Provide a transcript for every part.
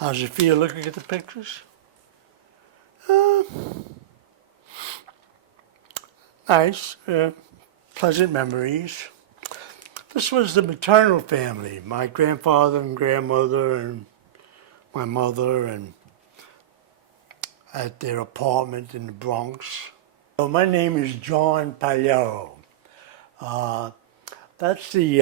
How's it feel looking at the pictures? Uh, nice, pleasant memories. This was the maternal family, my grandfather and grandmother and my mother, and at their apartment in the Bronx. So my name is John Pagliaro. Uh, that's the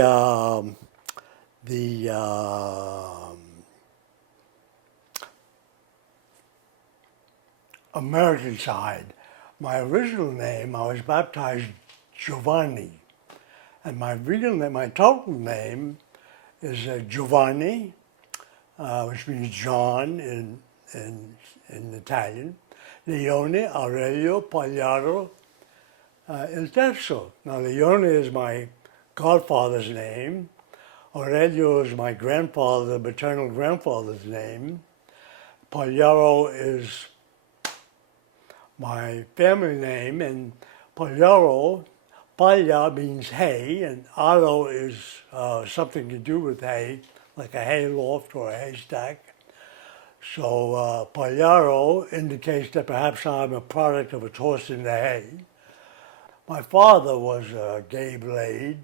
American side. My original name, I was baptized Giovanni, and my real name, my total name, is Giovanni, which means John in Italian. Leone Aurelio Pagliaro Il Terzo. Now Leone is my godfather's name. Aurelio is my grandfather, maternal grandfather's name. Pagliaro is my family name, and Pagliaro, Paglia means hay, and Aro is something to do with hay, like a hay loft or a haystack. So Pagliaro indicates that perhaps I'm a product of a toss in the hay. My father was Gay Blade.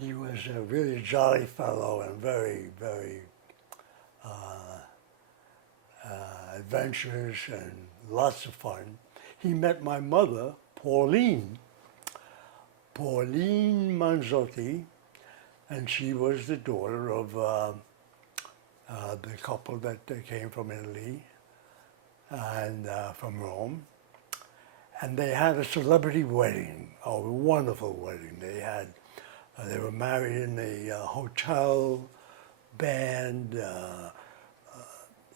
He was a really jolly fellow and very, very adventurous and lots of fun. He met my mother, Pauline Manzotti, and she was the daughter of the couple that came from Italy and from Rome. And they had a celebrity wedding, a wonderful wedding. They were married in the hotel, band,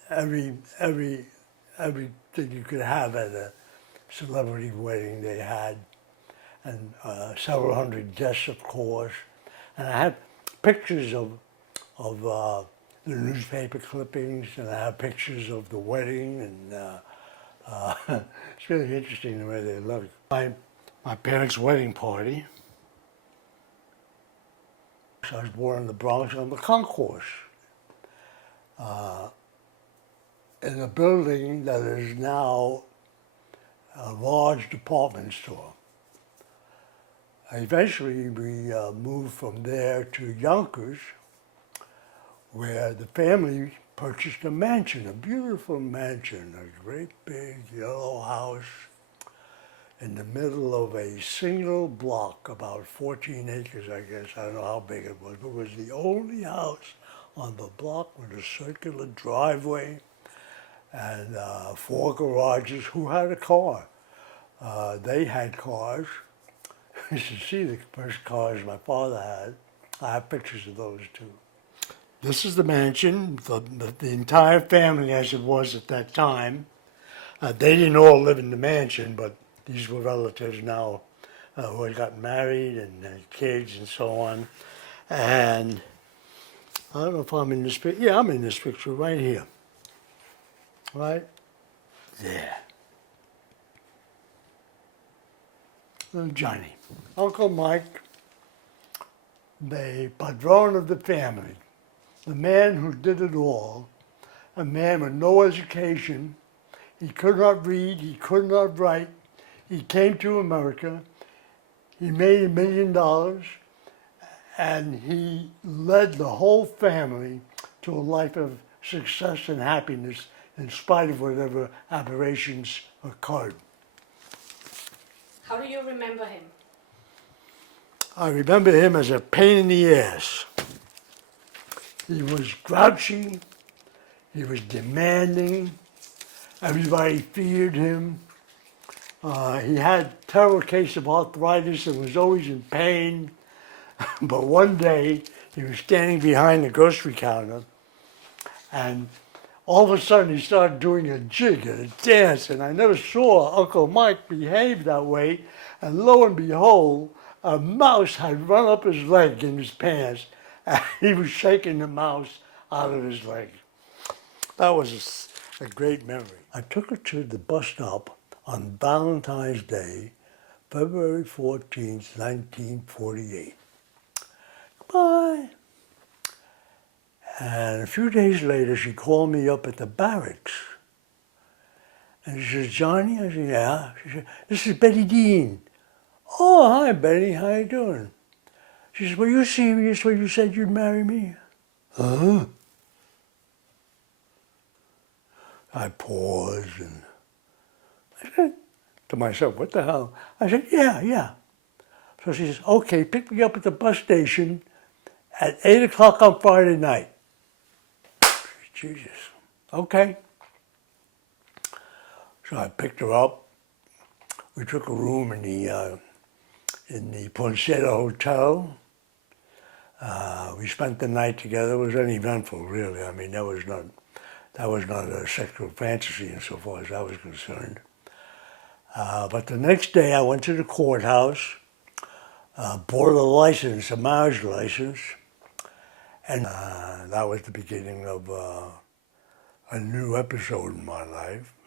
everything you could have at a celebrity wedding they had, and several hundred guests, of course. And I have pictures of the newspaper clippings, and I have pictures of the wedding, and it's really interesting the way they look. My parents' wedding party. I was born in the Bronx on the concourse, in a building that is now a large department store. Eventually, we moved from there to Yonkers, where the family purchased a mansion, a beautiful mansion, a great big yellow house in the middle of a single block, about 14 acres, I guess. I don't know how big it was, but it was the only house on the block with a circular driveway and 4 garages. Who had a car? They had cars. You should see the first cars my father had. I have pictures of those too. This is the mansion, the entire family as it was at that time. They didn't all live in the mansion, but these were relatives now who had gotten married and had kids and so on. And I don't know if I'm in this picture. Yeah, I'm in this picture right here. Right there. Little Johnny. Uncle Mike, the padrone of the family, the man who did it all, a man with no education. He could not read, he could not write. He came to America, he made $1 million, and he led the whole family to a life of success and happiness in spite of whatever aberrations occurred. How do you remember him? I remember him as a pain in the ass. He was grouchy, he was demanding, everybody feared him. He had a terrible case of arthritis and was always in pain. But one day, he was standing behind the grocery counter, and all of a sudden he started doing a jig and a dance, and I never saw Uncle Mike behave that way. And lo and behold, a mouse had run up his leg in his pants, and he was shaking the mouse out of his leg. That was a great memory. I took her to the bus stop on Valentine's Day, February 14th, 1948. Bye. And a few days later, she called me up at the barracks. And she says, Johnny? I said, yeah. She said, this is Betty Dean. Oh, hi, Betty. How you doing? She says, were you serious when you said you'd marry me? Huh? I paused and I said to myself, what the hell? I said, yeah. So she says, okay, pick me up at the bus station at 8 o'clock on Friday night. Jesus. Okay. So I picked her up. We took a room in the Poncetta Hotel. We spent the night together. It was uneventful, really. I mean, that was not a sexual fantasy insofar as I was concerned. But the next day I went to the courthouse, bought a license, a marriage license, and that was the beginning of a new episode in my life.